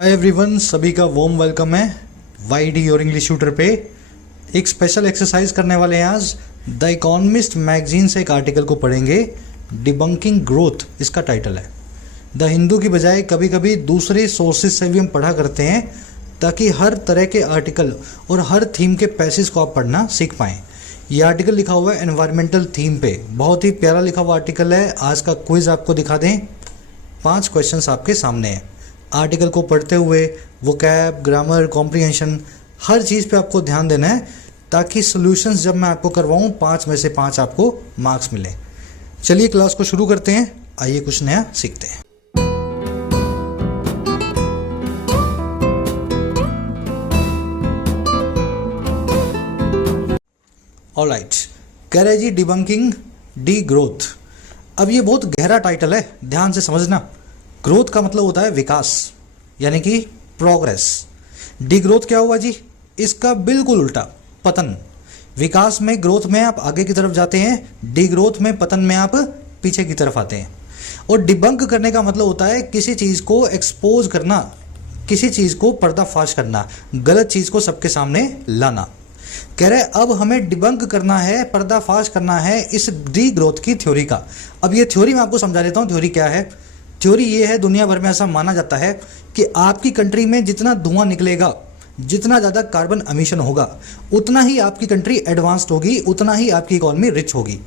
Hi everyone, सभी का warm welcome है वाईडी और इंग्लिश ट्यूटर पे। एक स्पेशल एक्सरसाइज करने वाले हैं आज। द इकोनॉमिस्ट मैगजीन से एक आर्टिकल को पढ़ेंगे। डिबंकिंग ग्रोथ इसका टाइटल है। द हिंदू की बजाय कभी कभी दूसरे सोर्सेज से भी हम पढ़ा करते हैं ताकि हर तरह के आर्टिकल और हर थीम के पैसेज को आप पढ़ना सीख पाएँ। ये आर्टिकल लिखा हुआ है एनवायरमेंटल थीम पे, बहुत ही प्यारा लिखा हुआ आर्टिकल है। आज का क्विज आपको दिखा दें। 5 क्वेश्चंस आपके सामने हैं। आर्टिकल को पढ़ते हुए वोकैब, ग्रामर, कॉम्प्रिहेंशन हर चीज़ पे आपको ध्यान देना है ताकि सॉल्यूशंस जब मैं आपको करवाऊँ 5 में से 5 आपको मार्क्स मिले। चलिए क्लास को शुरू करते हैं। आइए कुछ नया सीखते हैं। ऑलराइट, कह रहे जी डिबंकिंग डी ग्रोथ। अब ये बहुत गहरा टाइटल है, ध्यान से समझना। ग्रोथ का मतलब होता है विकास, यानी कि प्रोग्रेस। डी ग्रोथ क्या हुआ जी? इसका बिल्कुल उल्टा, पतन। विकास में, ग्रोथ में आप आगे की तरफ जाते हैं, डी ग्रोथ में, पतन में आप पीछे की तरफ आते हैं। और डिबंक करने का मतलब होता है किसी चीज़ को एक्सपोज करना, किसी चीज़ को पर्दाफाश करना, गलत चीज़ को सबके सामने लाना। कह रहे अब हमें डिबंक करना है, पर्दाफाश करना है इस डी ग्रोथ की थ्योरी का। अब ये थ्योरी मैं आपको समझा देता हूँ। थ्योरी क्या है? थ्योरी ये है, दुनिया भर में ऐसा माना जाता है कि आपकी कंट्री में जितना धुआं निकलेगा, जितना ज़्यादा कार्बन एमिशन होगा, उतना ही आपकी कंट्री एडवांस्ड होगी, उतना ही आपकी इकोनॉमी रिच होगी।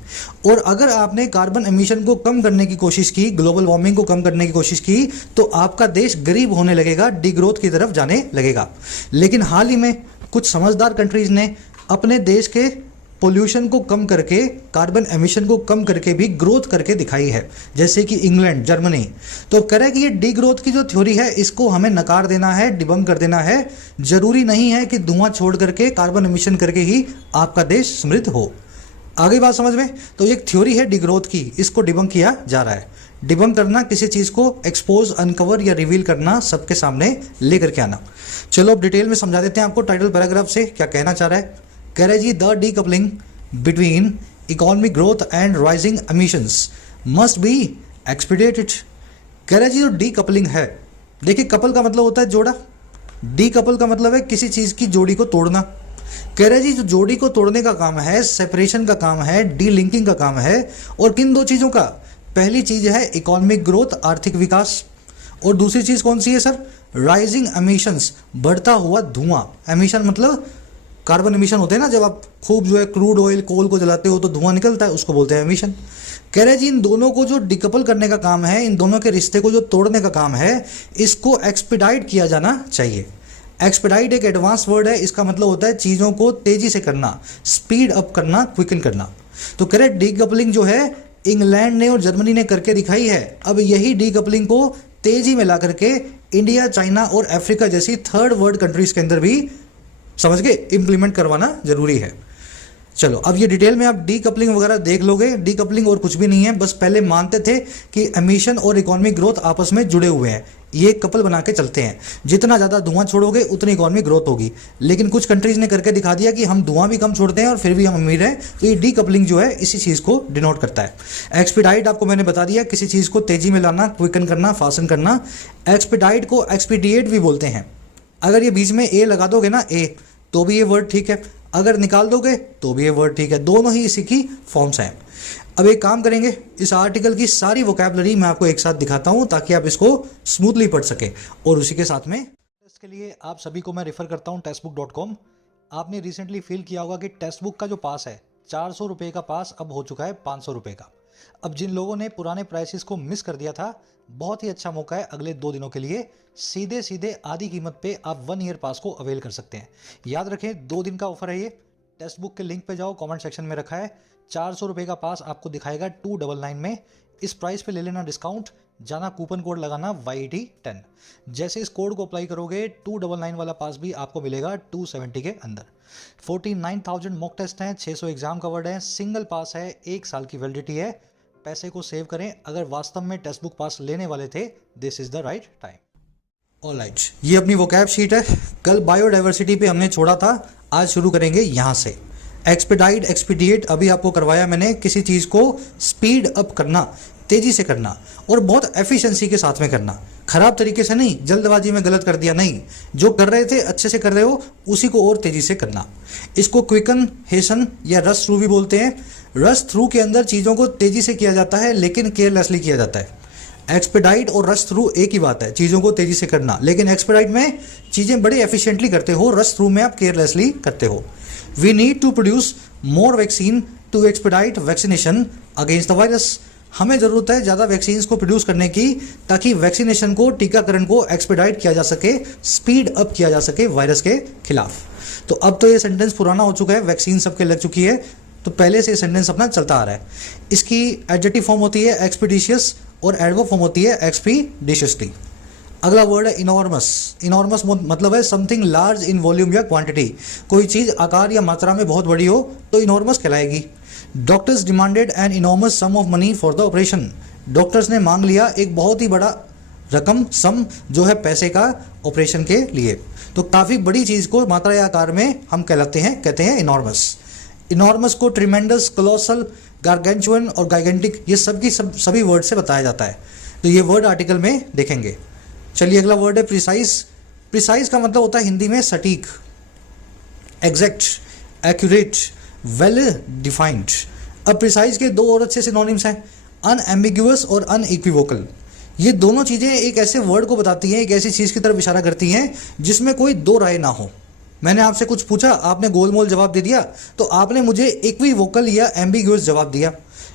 और अगर आपने कार्बन एमिशन को कम करने की कोशिश की, ग्लोबल वार्मिंग को कम करने की कोशिश की, तो आपका देश गरीब होने लगेगा, डिग्रोथ की तरफ जाने लगेगा। लेकिन हाल ही में कुछ समझदार कंट्रीज ने अपने देश के पोल्यूशन को कम करके, कार्बन एमिशन को कम करके भी ग्रोथ करके दिखाई है, जैसे कि इंग्लैंड, जर्मनी। तो कह रहे कि ये डी ग्रोथ की जो थ्योरी है इसको हमें नकार देना है, डिबंक कर देना है। जरूरी नहीं है कि धुआं छोड़ करके, कार्बन एमिशन करके ही आपका देश समृद्ध हो। आगे बात समझ में? तो एक थ्योरी है डी ग्रोथ की, इसको डिबंक किया जा रहा है। डिबंक करना, किसी चीज़ को एक्सपोज, अनकवर या रिवील करना, सबके सामने लेकर के आना। चलो अब डिटेल में समझा देते हैं आपको टाइटल पैराग्राफ से क्या कहना चाह रहा है। कह रहे जी the decoupling between economic growth and rising emissions must be expedited. कह रहे जी जो डीकपलिंग है, देखिए कपल का मतलब होता है जोड़ा, डीकपल का मतलब है किसी चीज़ की जोड़ी को तोड़ना। कह रहे जी जो जोड़ी को तोड़ने का काम है, सेपरेशन का काम है, डी लिंकिंग का काम है। और किन 2 चीज़ों का? पहली चीज़ है इकोनॉमिक ग्रोथ, आर्थिक विकास, और दूसरी चीज़ कौन सी है सर? राइजिंग एमिशंस, बढ़ता हुआ धुआं। एमिशन मतलब कार्बन एमिशन होते हैं ना, जब आप खूब जो है क्रूड ऑयल, कोल को जलाते हो तो धुआं निकलता है, उसको बोलते हैं एमिशन। कह रहे जी इन दोनों को जो डिकपल करने का काम है, इन दोनों के रिश्ते को जो तोड़ने का काम है, इसको एक्सपीडाइट किया जाना चाहिए। एक्सपीडाइट एक एडवांस वर्ड है, इसका मतलब होता है चीज़ों को तेजी से करना, स्पीड अप करना, क्विकन करना। तो कह रहे डीकपलिंग जो है इंग्लैंड ने और जर्मनी ने करके दिखाई है। अब यही डीकपलिंग को तेजी में ला करके इंडिया, चाइना और अफ्रीका जैसी थर्ड वर्ल्ड कंट्रीज के अंदर भी, समझ गए, इंप्लीमेंट करवाना जरूरी है। चलो अब ये डिटेल में आप डीकपलिंग वगैरह देख लोगे। डीकपलिंग और कुछ भी नहीं है, बस पहले मानते थे कि एमिशन और इकोनॉमिक ग्रोथ आपस में जुड़े हुए हैं, ये कपल बना के चलते हैं। जितना ज़्यादा धुआं छोड़ोगे उतनी इकोनॉमिक ग्रोथ होगी। लेकिन कुछ कंट्रीज ने करके दिखा दिया कि हम धुआं भी कम छोड़ते हैं और फिर भी हम अमीर हैं। तो ये डीकपलिंग जो है इसी चीज़ को डिनोट करता है। एक्सपीडाइट आपको मैंने बता दिया, किसी चीज़ को तेजी में लाना, क्विकन करना, फासन करना। एक्सपीडाइट को एक्सपीडिएट भी बोलते हैं। अगर ये बीच में ए लगा दोगे ना, ए, तो भी ये वर्ड ठीक है। अगर निकाल दोगे तो भी ये वर्ड ठीक है। दोनों ही इसी की फॉर्म्स हैं। अब एक काम करेंगे, इस आर्टिकल की सारी वोकैबुलरी मैं आपको एक साथ दिखाता हूं ताकि आप इसको स्मूथली पढ़ सकें। और उसी के साथ में इसके लिए आप सभी को मैं रेफर करता हूं टेक्स्टबुक.com। आपने रिसेंटली फील किया होगा कि टेक्स्ट बुक का जो पास है, 400 रुपये का पास अब हो चुका है 500 रुपये का। अब जिन लोगों ने पुराने प्राइसेस को मिस कर दिया था, बहुत ही अच्छा मौका है अगले 2 दिनों के लिए। सीधे सीधे आधी कीमत पे आप 1 ईयर पास को अवेल कर सकते हैं। याद रखें 2 दिन का ऑफर है ये। टेक्स्ट बुक के लिंक पे जाओ, कमेंट सेक्शन में रखा है। 400 रुपये का पास आपको दिखाएगा 299 में। इस प्राइस पे ले लेना डिस्काउंट, जाना कूपन कोड लगाना YD10। जैसे इस कोड को अप्लाई करोगे 299 वाला पास भी आपको मिलेगा 270 के अंदर। 49,000 मॉक टेस्ट हैं, 600 एग्जाम कवर्ड हैं, सिंगल पास है, 1 साल की वैलिडिटी है। पैसे को सेव करें। अगर वास्तव में टेक्स्ट बुक पास लेने वाले थे, this is the right time. Alright, ये अपनी वोकैब शीट है। कल बायोडाइवर्सिटी पे हमने छोड़ा था, आज शुरू करेंगे यहाँ से। एक्सपीडाइट, एक्सपीडिएट अभी आपको करवाया मैंने, किसी चीज़ को स्पीड अप करना, तेजी से करना और बहुत एफिशिएंसी के साथ में करना। खराब तरीके से नहीं, जल्दबाजी में गलत कर दिया नहीं, जो कर रहे थे अच्छे से कर रहे हो उसी को और तेजी से करना। इसको क्विकन, हेसन या रश थ्रू भी बोलते हैं। रश थ्रू के अंदर चीज़ों को तेजी से किया जाता है लेकिन केयरलेसली किया जाता है। एक्सपेडाइट और रश थ्रू एक ही बात है, चीज़ों को तेजी से करना, लेकिन एक्सपेडाइट में चीज़ें बड़े एफिशिएंटली करते हो, रश थ्रू में आप केयरलेसली करते हो। We need to produce more vaccine to expedite vaccination against the virus. हमें ज़रूरत है ज़्यादा वैक्सीन्स को प्रोड्यूस करने की ताकि वैक्सीनेशन को, टीकाकरण को एक्सपेडाइट किया जा सके, स्पीड अप किया जा सके वायरस के खिलाफ। तो अब तो ये सेंटेंस पुराना हो चुका है, वैक्सीन सबके लग चुकी है, तो पहले से ये सेंटेंस अपना चलता आ रहा है। इसकी एडजेक्टिव फॉर्म होती है एक्सपीडिशियस और एडवर्ब फॉर्म होती है एक्सपीडिशियसली। अगला वर्ड है इनॉर्मस। इनॉर्मस मतलब है समथिंग लार्ज इन वॉल्यूम या क्वांटिटी। कोई चीज़ आकार या मात्रा में बहुत बड़ी हो तो इनॉर्मस कहलाएगी। Doctors demanded an enormous sum of money for the operation. Doctors ने मांग लिया एक बहुत ही बड़ा रकम, सम जो है पैसे का, ऑपरेशन के लिए। तो काफ़ी बड़ी चीज़ को मात्रा या आकार में हम कहते हैं इनॉर्मस। इनॉर्मस को ट्रिमेंडस, कोलोसल, गार्गेंचुअन और गाइगेंटिक, ये सभी वर्ड से बताया जाता है। तो ये वर्ड आर्टिकल में देखेंगे। चलिए अगला वर्ड है प्रिसाइज। प्रिसाइज का मतलब होता है हिंदी में सटीक, एग्जैक्ट, एक्यूरेट, वेल डिफाइंड। अब प्रिसाइज के दो और अच्छे सिनोनिम्स हैं, अनएम्बिगुअस और अनइक्विवोकल। ये दोनों चीज़ें एक ऐसे वर्ड को बताती हैं, एक ऐसी चीज़ की तरफ इशारा करती हैं जिसमें कोई दो राय ना हो। मैंने आपसे कुछ पूछा, आपने गोलमोल जवाब दे दिया, तो आपने मुझे इक्विवोकल या एम्बिगुअस जवाब दिया।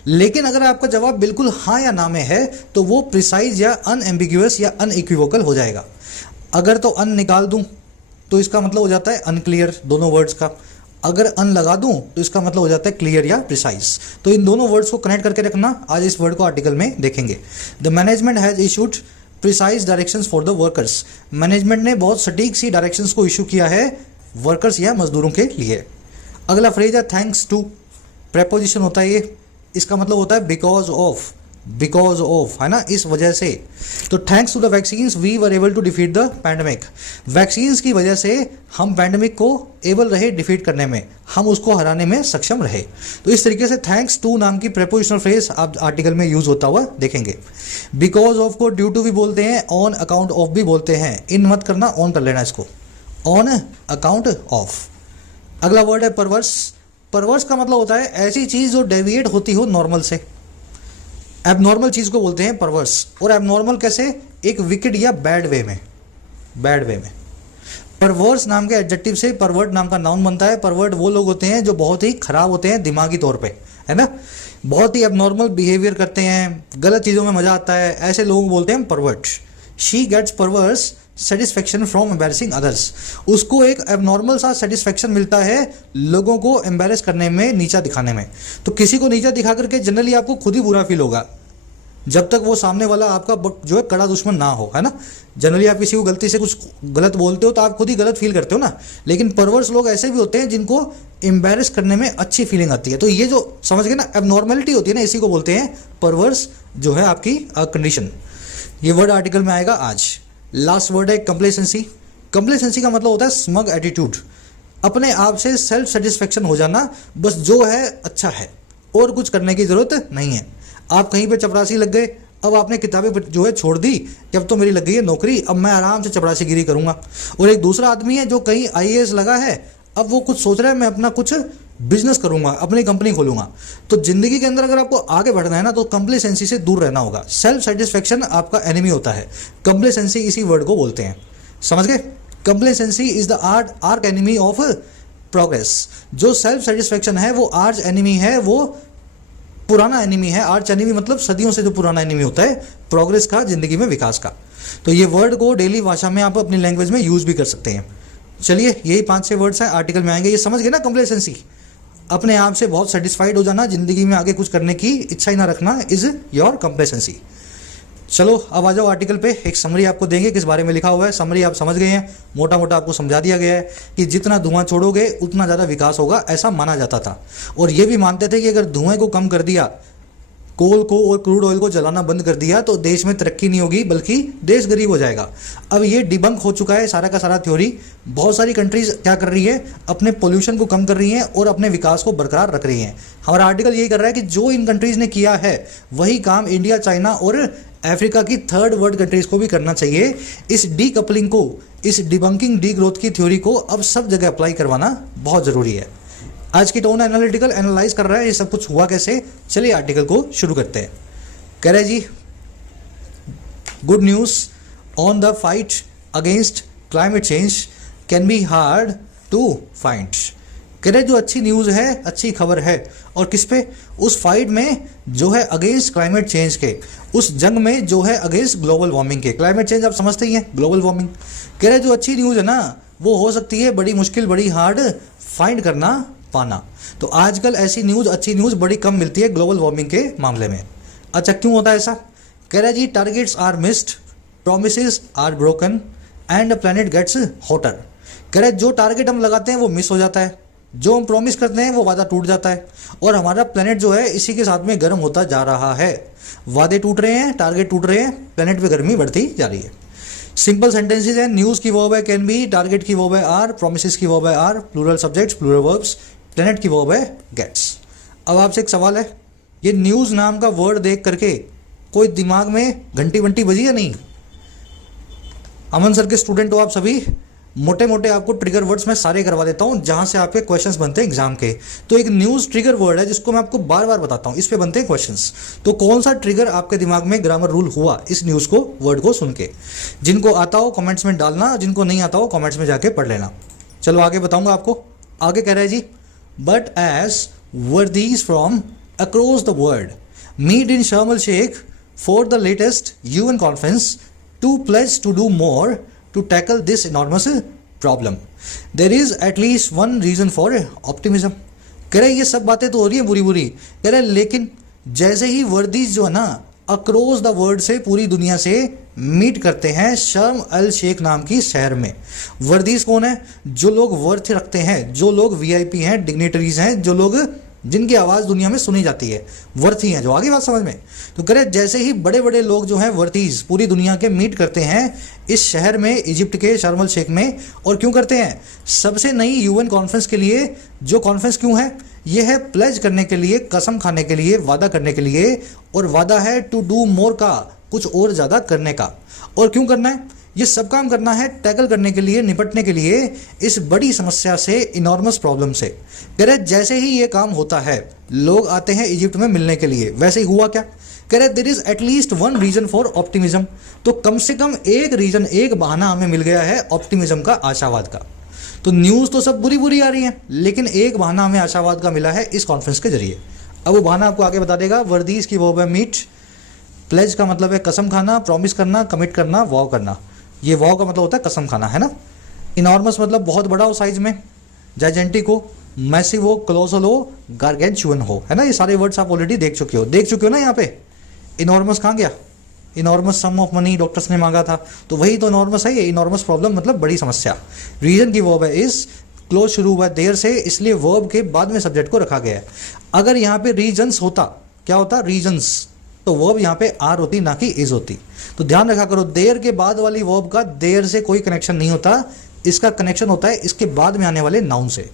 लेकिन अगर आपका जवाब बिल्कुल हाँ या ना में है तो वो प्रिसाइज या अनएम्बिगुअस या अनइक्विवोकल हो जाएगा। अगर तो अन निकाल दूं तो इसका मतलब हो जाता है अनक्लियर, दोनों वर्ड्स का। अगर अन लगा दूं तो इसका मतलब हो जाता है क्लियर या प्रिसाइज। तो इन दोनों वर्ड्स को कनेक्ट करके रखना, आज इस वर्ड को आर्टिकल में देखेंगे। The management has issued precise directions for the workers. Management ने बहुत सटीक सी डायरेक्शंस को इशू किया है वर्कर्स या मजदूरों के लिए। अगला फ्रेज है थैंक्स टू। प्रेपोजिशन होता है ये, इसका मतलब होता है बिकॉज ऑफ, है ना, इस वजह से। तो thanks to the vaccines we were able to defeat the pandemic. Vaccines की वजह से हम पैंडमिक को एबल रहे डिफीट करने में, हम उसको हराने में सक्षम रहे। तो इस तरीके से थैंक्स टू नाम की प्रेपोजिशनल फ्रेज आप आर्टिकल में यूज होता हुआ देखेंगे। बिकॉज ऑफ को ड्यू टू भी बोलते हैं, ऑन अकाउंट ऑफ भी बोलते हैं। इन मत करना, ऑन कर लेना इसको, ऑन अकाउंट ऑफ। अगला वर्ड है परवर्स। परवर्स का मतलब होता है ऐसी चीज़ जो डेविएट होती हो नॉर्मल से। एबनॉर्मल चीज़ को बोलते हैं परवर्स। और एबनॉर्मल कैसे? एक विकेड या बैड वे में। परवर्स नाम के एडजेक्टिव से परवर्ट नाम का नाउन बनता है। परवर्ट वो लोग होते हैं जो बहुत ही खराब होते हैं दिमागी तौर पे, है ना, बहुत ही एबनॉर्मल बिहेवियर करते हैं, गलत चीज़ों में मजा आता है, ऐसे लोगों को बोलते हैं pervert. She gets perverse satisfaction from embarrassing others. उसको एक एबनॉर्मल सा सेटिस्फेक्शन मिलता है लोगों को एम्बेरस करने में, नीचा दिखाने में। तो किसी को नीचा दिखा करके जनरली आपको खुद ही बुरा फील होगा, जब तक वो सामने वाला आपका जो है कड़ा दुश्मन ना हो, है ना। जनरली आप किसी को गलती से कुछ गलत बोलते हो तो आप खुद ही गलत फील करते हो ना। लेकिन परवर्स लोग ऐसे भी होते हैं जिनको एम्बेरस करने में अच्छी फीलिंग आती है। तो ये जो समझ गए ना, एबनॉर्मेलिटी होती है ना, इसी को बोलते हैं परवर्स, जो है आपकी कंडीशन। ये वर्ड आर्टिकल में आएगा आज। लास्ट वर्ड है कंप्लेसेंसी। कंप्लेसेंसी का मतलब होता है स्मग एटीट्यूड, अपने आप से सेल्फ सेटिस्फेक्शन हो जाना, बस जो है अच्छा है और कुछ करने की जरूरत नहीं है। आप कहीं पे चपरासी लग गए, अब आपने किताबें जो है छोड़ दी कि अब तो मेरी लग गई है नौकरी, अब मैं आराम से चपरासीगिरी करूंगा। और एक दूसरा आदमी है जो कहीं आईएएस लगा है, अब वो कुछ सोच रहा है मैं अपना कुछ बिजनेस करूंगा, अपनी कंपनी खोलूंगा। तो जिंदगी के अंदर अगर आपको आगे बढ़ना है ना तो कंप्लेसेंसी से दूर रहना होगा। सेल्फ सेटिस्फेक्शन आपका एनिमी होता है, कंप्लेसेंसी इसी वर्ड को बोलते हैं, समझ गए। Complacency is the arc enemy of progress. जो सेल्फ सेटिस्फेक्शन है वो आर्च एनिमी है, वो पुराना एनिमी है। आर्च एनिमी मतलब सदियों से जो पुराना एनिमी होता है प्रोग्रेस का, जिंदगी में विकास का। तो ये वर्ड को डेली भाषा में आप अपनी लैंग्वेज में यूज भी कर सकते हैं। चलिए यही 5-6 वर्ड्स हैं आर्टिकल में आएंगे। ये समझ गए ना, कंप्लेसेंसी, अपने आप से बहुत सेटिस्फाइड हो जाना, जिंदगी में आगे कुछ करने की इच्छा ही ना रखना, इज योर कंप्लेसेंसी। चलो अब आ जाओ आर्टिकल पे। एक समरी आपको देंगे किस बारे में लिखा हुआ है। समरी आप समझ गए हैं, मोटा मोटा आपको समझा दिया गया है कि जितना धुआं छोड़ोगे उतना ज़्यादा विकास होगा, ऐसा माना जाता था। और ये भी मानते थे कि अगर धुएं को कम कर दिया, कोल को और क्रूड ऑयल को जलाना बंद कर दिया, तो देश में तरक्की नहीं होगी बल्कि देश गरीब हो जाएगा। अब ये डिबंक हो चुका है सारा का सारा थ्योरी। बहुत सारी कंट्रीज क्या कर रही है, अपने पोल्यूशन को कम कर रही हैं और अपने विकास को बरकरार रख रही हैं। हमारा आर्टिकल यही कर रहा है कि जो इन कंट्रीज ने किया है वही काम इंडिया, चाइना और अफ्रीका की थर्ड वर्ल्ड कंट्रीज को भी करना चाहिए। इस डी कपलिंग को, इस डिबंकिंग डी ग्रोथ की थ्योरी को अब सब जगह अप्लाई करवाना बहुत ज़रूरी है। आज की टोन एनालिटिकल एनालाइज कर रहा है ये सब कुछ हुआ कैसे। चलिए आर्टिकल को शुरू करते हैं। कह रहे जी, good news on the fight against climate change can be hard to find. कह रहे जो अच्छी न्यूज़ है, अच्छी खबर है, और किस पे, उस फाइट में जो है अगेंस्ट क्लाइमेट चेंज के, उस जंग में जो है अगेंस्ट ग्लोबल वार्मिंग के। क्लाइमेट चेंज आप समझते ही हैं, ग्लोबल वार्मिंग। कह रहे जो अच्छी न्यूज़ है ना, वो हो सकती है बड़ी मुश्किल, बड़ी हार्ड फाइंड करना पाना। तो आजकल ऐसी न्यूज़, अच्छी न्यूज़ बड़ी कम मिलती है ग्लोबल वार्मिंग के मामले में। अच्छा, क्यों होता है ऐसा? कह रहे जी, targets are missed, promises are broken and planet gets hotter. कह रहे जो टारगेट हम लगाते हैं वो मिस हो जाता है, जो हम प्रॉमिस करते हैं वो वादा टूट जाता है, और हमारा प्लेनेट जो है इसी के साथ में गर्म होता जा रहा है। वादे टूट रहे हैं, टारगेट टूट रहे हैं, प्लेनेट पे गर्मी बढ़ती जा रही है। सिंपल सेंटेंसेस हैं। न्यूज़ की वर्ब है कैन बी, टारगेट की वर्ब है आर, प्रोमिसेस की वर्ब है are, plural subjects, plural verbs, planet की वर्ब है गेट्स। अब आपसे एक सवाल है, ये न्यूज़ नाम का वर्ड देख करके कोई दिमाग में घंटी वंटी बजी या नहीं? अमन सर के स्टूडेंट हो आप सभी, मोटे मोटे आपको ट्रिगर वर्ड्स मैं सारे करवा देता हूं जहां से आपके क्वेश्चंस बनते हैं एग्जाम के। तो एक न्यूज़ ट्रिगर वर्ड है जिसको मैं आपको बार बार बताता हूं, इस पे बनते हैं क्वेश्चंस। तो कौन सा ट्रिगर आपके दिमाग में ग्रामर रूल हुआ इस न्यूज़ को, वर्ड को सुन के? जिनको आता हो कमेंट्स में डालना, जिनको नहीं आता हो कमेंट्स में जाके पढ़ लेना। चलो आगे बताऊंगा आपको। आगे कह रहे हैं जी, but as worthies from across the world meet in Sharm el Sheikh for the latest UN conference to pledge to do more to tackle this enormous problem. There is at least one reason for optimism. कह रहे ये सब बातें तो हो रही है बुरी बुरी, कह रहे लेकिन जैसे ही वर्दीज जो है ना अक्रॉस द वर्ल्ड से, पूरी दुनिया से मीट करते हैं शर्म अल शेख नाम की शहर में। वर्दीज कौन है? जो लोग वर्थ रखते हैं, जो लोग वीआईपी हैं, डिग्नेटरीज हैं, जो लोग जिनकी आवाज़ दुनिया में सुनी जाती है, वर्थी हैं जो। आगे बात समझ में? तो कह रहे जैसे ही बड़े बड़े लोग जो हैं वर्थीज पूरी दुनिया के मीट करते हैं इस शहर में, इजिप्ट के शर्म अल शेख में। और क्यों करते हैं? सबसे नई यूएन कॉन्फ्रेंस के लिए। जो कॉन्फ्रेंस क्यों है? ये है प्लेज करने के लिए, कसम खाने के लिए, वादा करने के लिए। और वादा है टू डू मोर का, कुछ और ज़्यादा करने का। और क्यों करना है? ये सब काम करना है टैकल करने के लिए, निपटने के लिए इस बड़ी समस्या से, इनॉर्मस प्रॉब्लम से। कह रहे जैसे ही ये काम होता है लोग आते हैं इजिप्ट में मिलने के लिए। वैसे ही हुआ क्या? कह रहे there is at least one reason for optimism. तो कम से कम एक रीजन, एक बहाना हमें मिल गया है ऑप्टिमिज्म का, आशावाद का। तो न्यूज़ तो सब बुरी बुरी आ रही है, लेकिन एक बहाना हमें आशावाद का मिला है इस कॉन्फ्रेंस के जरिए। अब वो बहाना आपको आगे बता देगा। वर्दीज की वर्ब है मीट, प्लेज का मतलब है कसम खाना, प्रॉमिस करना, कमिट करना, वॉव करना। ये वॉव का मतलब होता है कसम खाना, है ना। इनॉर्मस मतलब बहुत बड़ा हो साइज में, जाइजेंटिक हो, मैसिव हो, कोलोसल हो, गार्गेंचुअन हो, है ना। ये सारे वर्ड्स आप ऑलरेडी देख चुके हो ना। यहाँ पे इनॉर्मस कहाँ गया? Enormous sum of money doctors ने मांगा था, तो वही तो इनॉर्मस है। ये इनॉर्मस प्रॉब्लम मतलब बड़ी समस्या। रीजन की वर्ब है इस, क्लोज शुरू हुआ देर से, इसलिए वर्ब के बाद में सब्जेक्ट को रखा गया है। अगर यहाँ पे रीजन्स होता, क्या होता? रीजन्स, तो वर्ब यहाँ पे आर होती, ना कि इज होती। तो ध्यान रखा करो, देर के बाद वाली वर्ब का देर से कोई कनेक्शन नहीं होता, इसका कनेक्शन होता है इसके बाद में आने वाले नाउन से।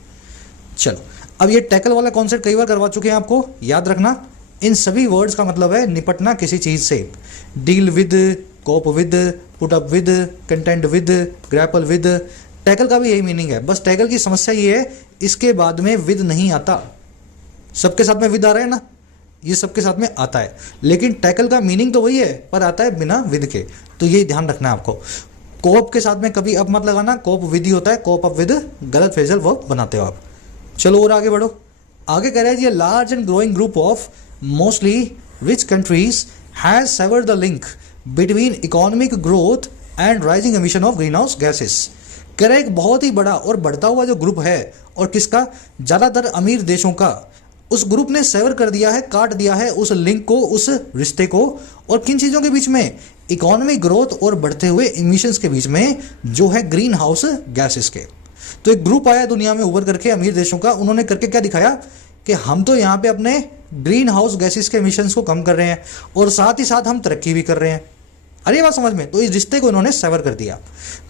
चलो, अब ये टैकल वाला कॉन्सेप्ट कई बार करवा चुके हैं आपको, याद रखना। इन सभी वर्ड्स का मतलब है निपटना किसी चीज से। Deal with, cope with, put up with, content with, grapple with. Tackle का भी यही मीनिंग है, बस टैकल की समस्या ये है इसके बाद में विद नहीं आता। सबके साथ में विद आ रहा है ना, ये सबके साथ में आता है, लेकिन टैकल का मीनिंग तो वही है पर आता है बिना विद के। तो ये ध्यान रखना है आपको। कोप के साथ में कभी अप मत लगाना, कोप विद ही होता है, कोप अप विद गलत फ्रेजल वर्ब बनाते हो आप। चलो और आगे बढ़ो। आगे कह रहे हैं large and growing group of mostly rich countries has savoured the link between economic growth and rising emission of green house gases. कह रहे एक बहुत ही बड़ा और बढ़ता हुआ जो ग्रुप है, और किसका? ज़्यादातर अमीर देशों का। उस ग्रुप ने सेवर कर दिया है, काट दिया है उस लिंक को, उस रिश्ते को। और किन चीज़ों के बीच में? इकोनॉमिक ग्रोथ और बढ़ते हुए इमिशंस के बीच में, जो है ग्रीन हाउस गैसेस के। तो एक ग्रुप आया दुनिया में उभर करके अमीर देशों का, उन्होंने करके क्या दिखाया कि हम तो यहाँ पे अपने ग्रीन हाउस गैसेस के इमिशंस को कम कर रहे हैं और साथ ही साथ हम तरक्की भी कर रहे हैं। अरे बात समझ में? तो इस रिश्ते को इन्होंने सेवर कर दिया।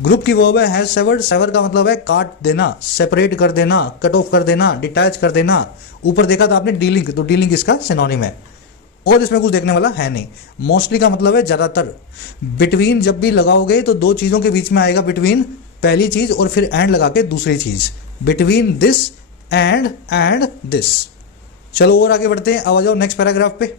ग्रुप की वर्ब है हैज सेवर्ड। सेवर का मतलब है काट देना, सेपरेट कर देना, कट ऑफ कर देना, डिटैच कर देना। ऊपर देखा था आपने डीलिंक, तो डीलिंक इसका सिनोनिम है। और इसमें कुछ देखने वाला है नहीं। मोस्टली का मतलब है ज़्यादातर। बिटवीन जब भी लगाओगे तो दो चीज़ों के बीच में आएगा बिटवीन, पहली चीज़ और फिर एंड लगा के दूसरी चीज़, बिटवीन दिस एंड दिस। चलो और आगे बढ़ते हैं, अब आ जाओ नेक्स्ट पैराग्राफ पे।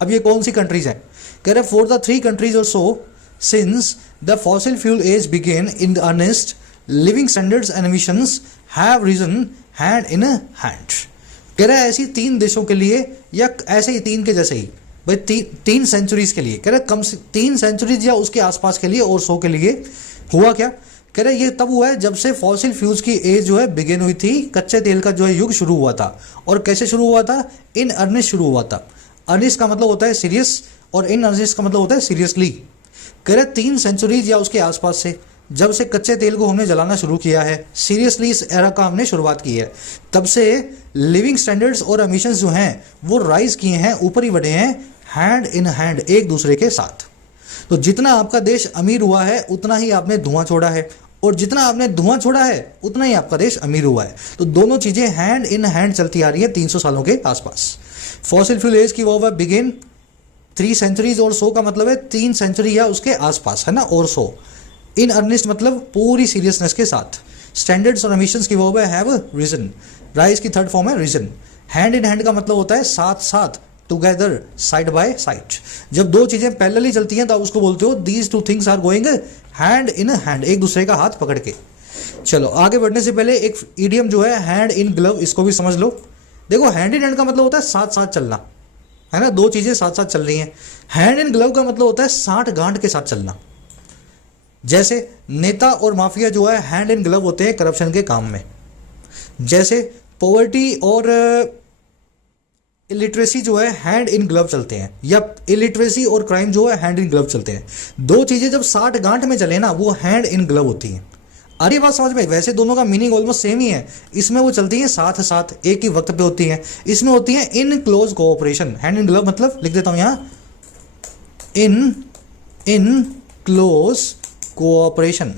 अब ये कौन सी कंट्रीज हैं? कह रहे फॉर द 3 कंट्रीज और so since the fossil fuel age began in the earnest living standards and emissions have risen hand in hand. कह रहा है ऐसी 3 देशों के लिए, या ऐसे ही 3 के जैसे ही भाई 3 सेंचुरीज के लिए, कह रहा है कम से 3 सेंचुरीज या उसके आसपास के लिए और 100 के लिए हुआ क्या? कह रहे ये तब हुआ है जब से फॉसिल फ्यूल्स की एज जो है बिगिन हुई थी, कच्चे तेल का जो है युग शुरू हुआ था। और कैसे शुरू हुआ था? इन अर्नेस्ट शुरू हुआ था। अर्नेस्ट का मतलब होता है सीरियस और इन अर्नेस्ट का मतलब होता है सीरियसली। कह रहे 3 सेंचुरीज या उसके आसपास से जब से कच्चे तेल को हमने जलाना शुरू किया है, सीरियसली इस एरा का हमने शुरुआत की है, तब से लिविंग स्टैंडर्ड्स और एमिशंस जो हैं वो राइज किए हैं, ऊपर ही बढ़े हैं, हैंड इन हैंड, एक दूसरे के साथ। तो जितना आपका देश अमीर हुआ है उतना ही आपने धुआं छोड़ा है, और जितना आपने धुआं छोड़ा है उतना ही आपका देश अमीर हुआ है। तो दोनों चीजें हैंड इन हैंड चलती आ रही है 300 सालों के आसपास। फॉसिल फ्यूल एज की वो बिगिन 3 सेंचुरीज और 100 का मतलब है 3 सेंचुरी या उसके आसपास, है ना, और 100। इन अर्नेस्ट मतलब पूरी सीरियसनेस के साथ। स्टैंडर्ड्स और एमिशंस की वो हैव रीजन, राइज की 3rd फॉर्म है रीजन। हैंड इन हैंड का मतलब होता है साथ साथ, टुगेदर, साइड बाय साइड। जब दो चीजें पैरेलली चलती हैं तो उसको बोलते हो these 2 things are going hand in hand, एक दूसरे का हाथ पकड़ के। चलो आगे बढ़ने से पहले एक इडियम जो है हैंड इन ग्लव, इसको भी समझ लो। देखो हैंड इन हैंड का मतलब होता है साथ साथ चलना, है ना, दो चीजें साथ साथ चल रही हैं। हैंड इन ग्लव का मतलब होता है साठ गांठ के साथ चलना। जैसे नेता और माफिया जो है हैंड इन ग्लव होते हैं करप्शन के काम में। जैसे पॉवर्टी और इलिटरेसी जो है हैंड इन ग्लव चलते हैं, या इलिटरेसी और क्राइम जो है हैंड इन ग्लव चलते हैं। दो चीजें जब 60 गांठ में चले ना वो हैंड इन ग्लव होती हैं। अरे बात समझ में? वैसे दोनों का मीनिंग ऑलमोस्ट सेम ही है। इसमें वो चलती हैं साथ साथ, एक ही वक्त पे होती हैं। इसमें होती है in close cooperation. Hand in glove मतलब लिख देता हूं यहां, इन क्लोज कोऑपरेशन,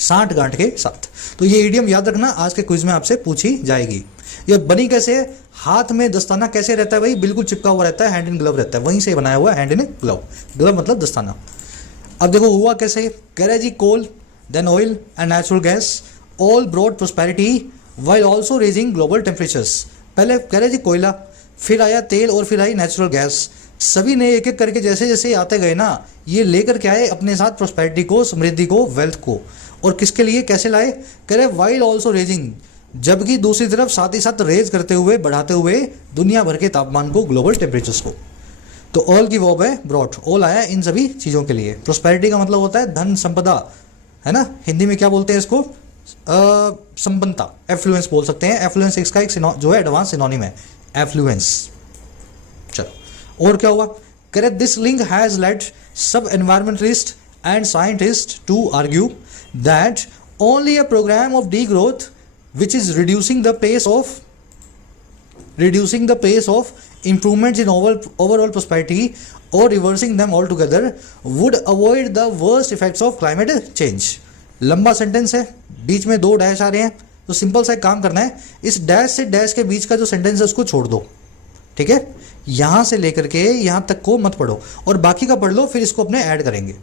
60 गांठ के साथ। तो ये इडियम याद रखना, आज के क्विज में आपसे पूछी जाएगी। ये बनी कैसे है? हाथ में दस्ताना कैसे रहता है भाई? बिल्कुल चिपका हुआ रहता है, हैंड इन ग्लव रहता है, वहीं से बनाया हुआ हैंड इन ग्लव। ग्लव मतलब दस्ताना। अब देखो हुआ कैसे। कह रहा है जी कोल, then oil and natural gas all brought prosperity while also raising global temperatures। पहले कह रहे जी कोयला, फिर आया तेल और फिर आई नेचुरल गैस। सभी ने एक एक करके जैसे जैसे आते गए ना, ये लेकर के आए अपने साथ प्रोस्पेरिटी को, समृद्धि को, वेल्थ को। और किसके लिए, कैसे लाए? कह रहे while also raising, जबकि दूसरी तरफ साथ ही साथ रेज करते हुए, बढ़ाते हुए दुनिया भर के तापमान को, ग्लोबल टेम्परेचर्स को। तो ऑल की वर्ब है ब्रॉट, ऑल आया इन सभी चीज़ों के लिए। प्रोस्पेरिटी का मतलब होता है धन संपदा, है ना, हिंदी में क्या बोलते हैं इसको? संपन्नता, एफ्लुएंस बोल सकते हैं। एफ्लुएंस इसका एक जो है एडवांस सिनोनिम है, एफ्लुएंस। चलो और क्या हुआ? Correct, this link has led some environmentalist and scientist to argue that only a programme of degrowth which is reducing the pace of improvements in overall prosperity or reversing them altogether would avoid the worst effects of climate change। लंबा sentence है, बीच में 2 dash आ रहे हैं, तो simple सा एक काम करना है, इस डैश से डैश के बीच का जो सेंटेंस है उसको छोड़ दो, ठीक है? यहां से लेकर के यहां तक को मत पढ़ो और बाकी का पढ़ लो, फिर इसको अपने ऐड करेंगे।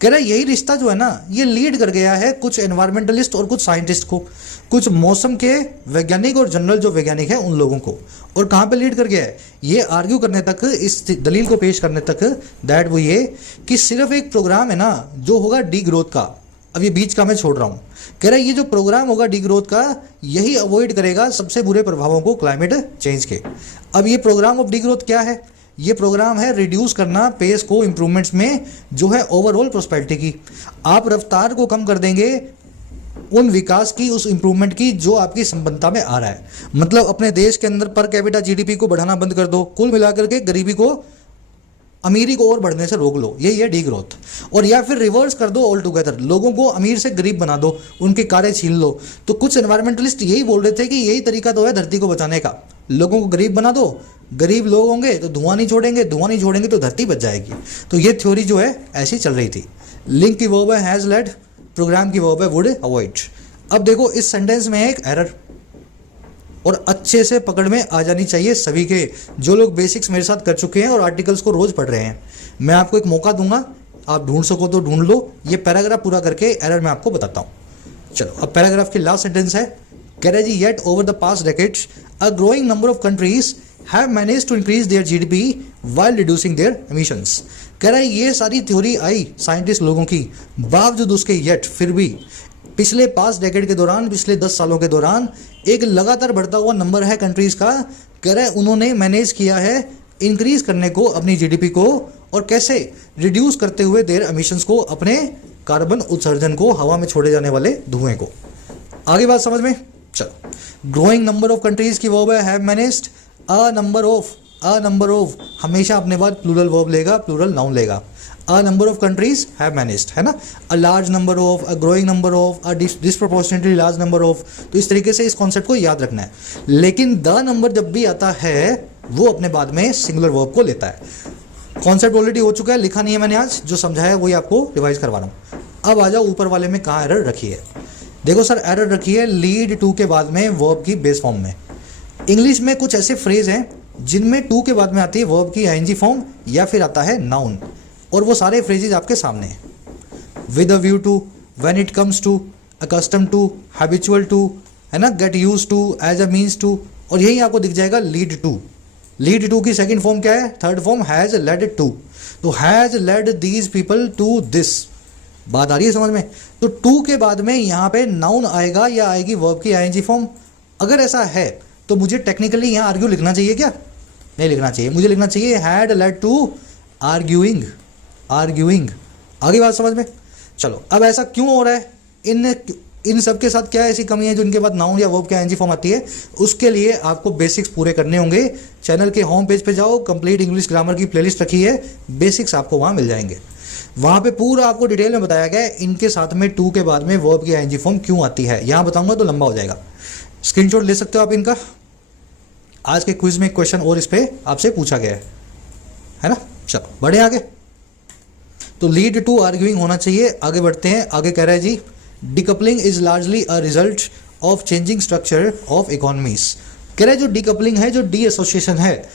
कह रहा है यही रिश्ता जो है ना, ये लीड कर गया है कुछ एनवायरमेंटलिस्ट और कुछ साइंटिस्ट को, कुछ मौसम के वैज्ञानिक और जनरल जो वैज्ञानिक हैं उन लोगों को। और कहाँ पे लीड कर गया है? ये आर्ग्यू करने तक, इस दलील को पेश करने तक, दैट वो ये कि सिर्फ एक प्रोग्राम है ना जो होगा डी ग्रोथ का, अब ये बीच का मैं छोड़ रहा हूँ, कह रहा है ये जो प्रोग्राम होगा डी ग्रोथ का, यही अवॉइड करेगा सबसे बुरे प्रभावों को क्लाइमेट चेंज के। अब ये प्रोग्राम ऑफ डी ग्रोथ क्या है? ये प्रोग्राम है रिड्यूस करना पेस को, इंप्रूवमेंट्स में जो है ओवरऑल प्रोस्पेरिटी की। आप रफ्तार को कम कर देंगे उन विकास की, उस इंप्रूवमेंट की जो आपकी संपन्नता में आ रहा है। मतलब अपने देश के अंदर पर कैपिटा जीडीपी को बढ़ाना बंद कर दो, कुल मिलाकर के गरीबी को, अमीरी को और बढ़ने से रोक लो, यही है डी ग्रोथ। और या फिर रिवर्स कर दो ऑल टुगेदर, लोगों को अमीर से गरीब बना दो, उनके कार्य छीन लो। तो कुछ एनवायरमेंटलिस्ट यही बोल रहे थे कि यही तरीका तो है धरती को बचाने का, लोगों को गरीब बना दो, गरीब लोग होंगे तो धुआं नहीं छोड़ेंगे, धुआं नहीं छोड़ेंगे तो धरती बच जाएगी। तो ये थ्योरी जो है ऐसी चल रही थी। लिंक की वर्ब है हैज लेड, प्रोग्राम की वर्ब है वुड अवॉइड। अब देखो इस सेंटेंस में एक एरर, और अच्छे से पकड़ में आ जानी चाहिए सभी के, जो लोग बेसिक्स मेरे साथ कर चुके हैं और आर्टिकल्स को रोज पढ़ रहे हैं। मैं आपको एक मौका दूंगा, आप ढूंढ सको तो ढूंढ लो। ये पैराग्राफ पूरा करके एरर मैं आपको बताता हूँ। चलो, अब पैराग्राफ की लास्ट सेंटेंस है, कह रहा है जी yet over the past decades a growing number of countries have manage to increase their GDP while reducing their emissions. कह रहा है ये सारी थ्योरी आई साइंटिस्ट लोगों की, बावजूद उसके येट फिर भी पिछले 5 डेकेड के दौरान, पिछले 10 सालों के दौरान एक लगातार बढ़ता हुआ नंबर है कंट्रीज का। कह रहा है उन्होंने मैनेज किया है इंक्रीज करने को अपनी जीडीपी को, और कैसे रिड्यूस करते हुए देयर एमिशंस को, अपने कार्बन उत्सर्जन को, हवा में छोड़े जाने वाले धुएं को। आगे बात समझ में? चलो, ग्रोइंग नंबर ऑफ कंट्रीज की वर्ब है have managed, a number of हमेशा अपने बाद प्लूरल वर्ब लेगा, प्लूरल नाउन लेगा। A number of countries have managed, है ना। A large number of, a growing number of, a disproportionately large number of. तो इस तरीके से इस कॉन्सेप्ट को याद रखना है। लेकिन द नंबर जब भी आता है वो अपने बाद में सिंगुलर वर्ब को लेता है। कॉन्सेप्ट ऑलरेडी हो चुका है, लिखा नहीं है मैंने, आज जो समझाया वही आपको रिवाइज करवा रहा हूँ। अब आ जाओ ऊपर वाले में, कहाँ एरर रखी है। देखो सर, एरर रखी है लीड टू के बाद में वर्ब की बेस फॉर्म में। इंग्लिश में कुछ ऐसे फ्रेज हैं जिनमें टू के बाद में आती है वर्ब की आईएनजी फॉर्म या फिर आता है नाउन, और वो सारे फ्रेजेज आपके सामने हैं। With a view to, when it comes to, accustom to, habitual to, है ना, get use to, as a means to, और यही आपको दिख जाएगा लीड टू। लीड टू की सेकंड फॉर्म क्या है? Third form has led to. तो has led these people to this. बात आ रही है समझ में? तो टू के बाद में यहाँ पे नाउन आएगा या आएगी वर्ब की आईएनजी फॉर्म। अगर ऐसा है तो मुझे टेक्निकली यहाँ आर्ग्यू लिखना चाहिए क्या? नहीं लिखना चाहिए, मुझे लिखना चाहिए हैड लेड टू आर्ग्यूइंग। आगे बात समझ में? चलो, अब ऐसा क्यों हो रहा है? इन सब के साथ क्या ऐसी कमी है जो इनके बाद नाउन या वर्ब की आईएनजी फॉर्म आती है? उसके लिए आपको बेसिक्स पूरे करने होंगे। चैनल के होम पेज पे जाओ, कंप्लीट इंग्लिश ग्रामर की प्लेलिस्ट रखी है, बेसिक्स आपको वहाँ मिल जाएंगे। वहाँ पे पूरा आपको डिटेल में बताया गया है इनके साथ में टू के बाद में वर्ब की आईएनजी फॉर्म क्यों आती है। यहाँ बताऊंगा तो लंबा हो जाएगा, स्क्रीनशॉट ले सकते हो आप इनका। आज के क्विज में एक क्वेश्चन और इस पे आपसे पूछा गया है ना। चलो बढ़े आगे। तो लीड टू आर्ग्यूइंग होना चाहिए। आगे बढ़ते हैं। आगे कह रहा है जी decoupling is largely a result of changing structure of economies. कह रहा है जो डिकपलिंग है, जो डी एसोसिएशन है,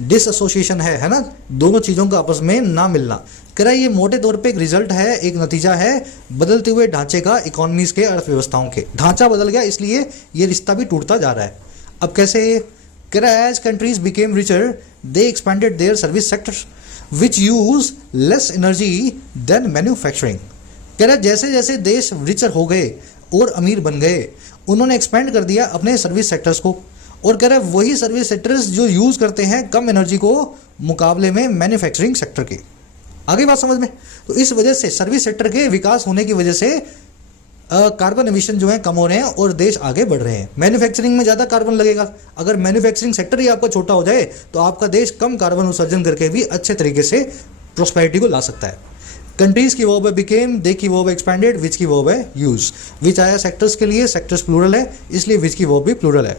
डिसएसोसिएशन है ना, दोनों चीज़ों का आपस में ना मिलना, कह रहा है ये मोटे तौर पे एक रिजल्ट है, एक नतीजा है बदलते हुए ढांचे का, इकोनॉमीज के, अर्थव्यवस्थाओं के। ढांचा बदल गया इसलिए ये रिश्ता भी टूटता जा रहा है। अब कैसे? कह रहा है as countries became richer they expanded their service sector which use less energy than manufacturing. कह रहा है जैसे जैसे देश रिचर हो गए और अमीर बन गए, उन्होंने एक्सपेंड कर दिया अपने सर्विस सेक्टर्स को, और कह रहा है वही सर्विस सेक्टर्स जो यूज करते हैं कम एनर्जी को मुकाबले में मैन्युफैक्चरिंग सेक्टर के। आगे बात समझ में? तो इस वजह से सर्विस सेक्टर के विकास होने की वजह से कार्बन एमिशन जो है कम हो रहे हैं और देश आगे बढ़ रहे हैं। मैन्युफैक्चरिंग में ज़्यादा कार्बन लगेगा। अगर मैन्युफैक्चरिंग सेक्टर ही आपका छोटा हो जाए तो आपका देश कम कार्बन उत्सर्जन करके भी अच्छे तरीके से प्रोस्पेरिटी को ला सकता है। कंट्रीज की वर्ब है बिकेम, दे की वर्ब एक्सपेंडेड, विच की वर्ब है यूज। विच आया सेक्टर्स के लिए, सेक्टर्स प्लूरल है इसलिए विच की वर्ब भी प्लूरल है।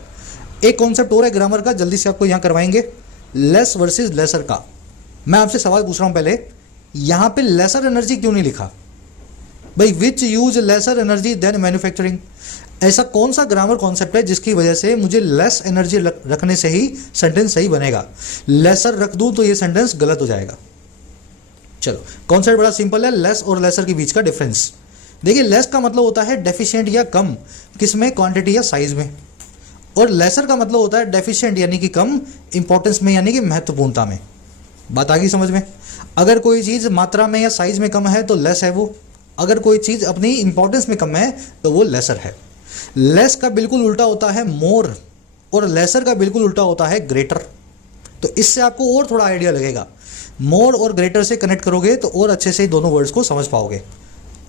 एक कॉन्सेप्ट और है ग्रामर का, जल्दी से आपको यहाँ करवाएंगे, लेस वर्सेस लेसर का। मैं आपसे सवाल पूछ रहा हूँ पहले, यहाँ पे लेसर एनर्जी क्यों नहीं लिखा भाई? Which use lesser energy than manufacturing. ऐसा कौन सा ग्रामर कॉन्सेप्ट है जिसकी वजह से मुझे लेस एनर्जी रखने से ही सेंटेंस सही बनेगा? लेसर रख दूं तो ये सेंटेंस गलत हो जाएगा। चलो, कॉन्सेप्ट बड़ा सिंपल है, लेस और लेसर के बीच का डिफरेंस। देखिए, लेस का मतलब होता है डेफिशिएंट या कम, किसमें? क्वांटिटी या साइज में। और लेसर का मतलब होता है डेफिशिएंट यानी कि कम, इंपॉर्टेंस में यानी कि महत्वपूर्णता में। बात आ गई समझ में? अगर कोई चीज़ मात्रा में या साइज में कम है तो लेस है वो, अगर कोई चीज़ अपनी इंपॉर्टेंस में कम है तो वो लेसर है। लेस का बिल्कुल उल्टा होता है मोर, और लेसर का बिल्कुल उल्टा होता है ग्रेटर। तो इससे आपको और थोड़ा आइडिया लगेगा। मोर और ग्रेटर से कनेक्ट करोगे तो और अच्छे से दोनों वर्ड्स को समझ पाओगे।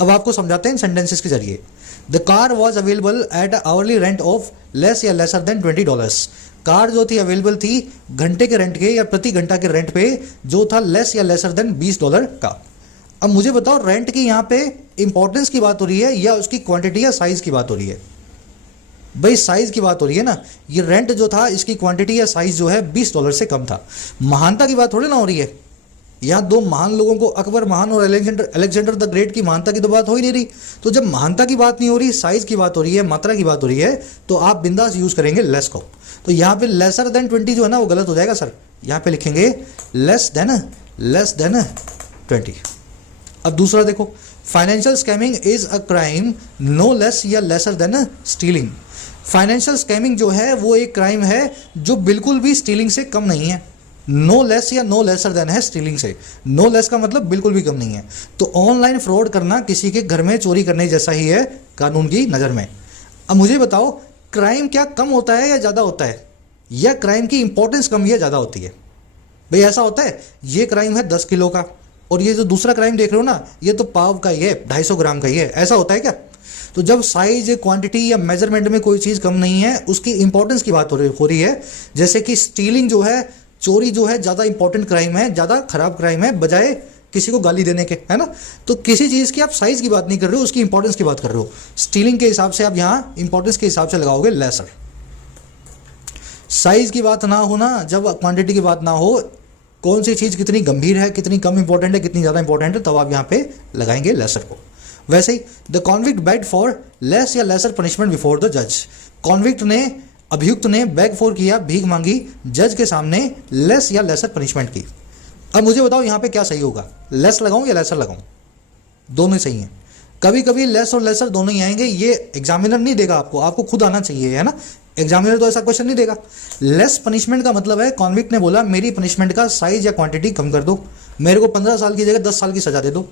अब आपको समझाते हैं सेंटेंसेस के जरिए। The car was available at hourly rent of less या लेसर देन $20। कार जो थी अवेलेबल थी घंटे के रेंट के या प्रति घंटा के रेंट पे, जो था लेस या लेसर देन $20 का। अब मुझे बताओ, रेंट की यहाँ पे इंपॉर्टेंस की बात हो रही है या उसकी क्वांटिटी या साइज की बात हो रही है? भाई साइज की बात हो रही है ना। ये रेंट जो था इसकी क्वांटिटी या साइज जो है $20 से कम था। महानता की बात थोड़ी ना हो रही है। यहाँ दो महान लोगों को, अकबर महान और अलेक्जेंडर द ग्रेट की महानता की तो बात हो ही नहीं रही। तो जब महानता की बात नहीं हो रही, साइज की बात हो रही है, मात्रा की बात हो रही है, तो आप बिंदास यूज करेंगे लेस को। तो यहाँ पे लेसर देन 20 जो है ना वो गलत हो जाएगा सर। यहाँ पे लिखेंगे लेस देन 20। अब दूसरा देखो, financial scamming is a crime no less या lesser than stealing. Financial scamming जो है वो एक क्राइम है जो बिल्कुल भी स्टीलिंग से कम नहीं है। नो लेस या नो लेसर देन है स्टीलिंग से। नो लेस का मतलब बिल्कुल भी कम नहीं है। तो ऑनलाइन फ्रॉड करना किसी के घर में चोरी करने जैसा ही है कानून की नज़र में। अब मुझे बताओ, क्राइम क्या कम होता है या ज़्यादा होता है, या क्राइम की इंपॉर्टेंस कम या ज़्यादा होती है? भाई ऐसा होता है, ये क्राइम है 10 किलो का और ये जो दूसरा क्राइम देख रहे हो ना, ये तो पाव का ही है, 250 ग्राम का ही है। ऐसा होता है क्या? तो जब साइज, क्वांटिटी या मेजरमेंट में कोई चीज़ कम नहीं है, उसकी इंपॉर्टेंस की बात हो रही है। जैसे कि स्टीलिंग जो है, चोरी जो है, ज़्यादा इंपॉर्टेंट क्राइम है, ज़्यादा खराब क्राइम है बजाय किसी को गाली देने के, है ना। तो किसी चीज़ की आप साइज की बात नहीं कर रहे हो, उसकी इंपॉर्टेंस की बात कर रहे हो। स्टीलिंग के हिसाब से आप यहाँ इंपॉर्टेंस के हिसाब से लगाओगे लेसर। साइज की बात ना हो ना, जब क्वांटिटी की बात ना हो, कौन सी चीज़ कितनी गंभीर है, कितनी कम इंपॉर्टेंट है, कितनी ज़्यादा इंपॉर्टेंट है, तब आप यहाँ पे लगाएंगे लेसर को। वैसे ही the convict beg for less या लेसर पनिशमेंट बिफोर द जज। कॉन्विक्ट ने, अभियुक्त ने बैग फॉर किया, भीख मांगी जज के सामने लेस या लेसर पनिशमेंट की। अब मुझे बताओ यहाँ पे क्या सही होगा, लेस लगाऊं या लेसर लगाऊं? दोनों ही सही हैं। कभी कभी लेस और लेसर दोनों ही आएंगे, ये एग्जामिनर नहीं देगा आपको, आपको खुद आना चाहिए, है ना। एग्जामिनर तो ऐसा क्वेश्चन नहीं देगा। लेस पनिशमेंट का मतलब है कॉन्विक्ट ने बोला मेरी पनिशमेंट का साइज या क्वांटिटी कम कर दो, मेरे को 15 साल की जगह 10 साल की सजा दे दो।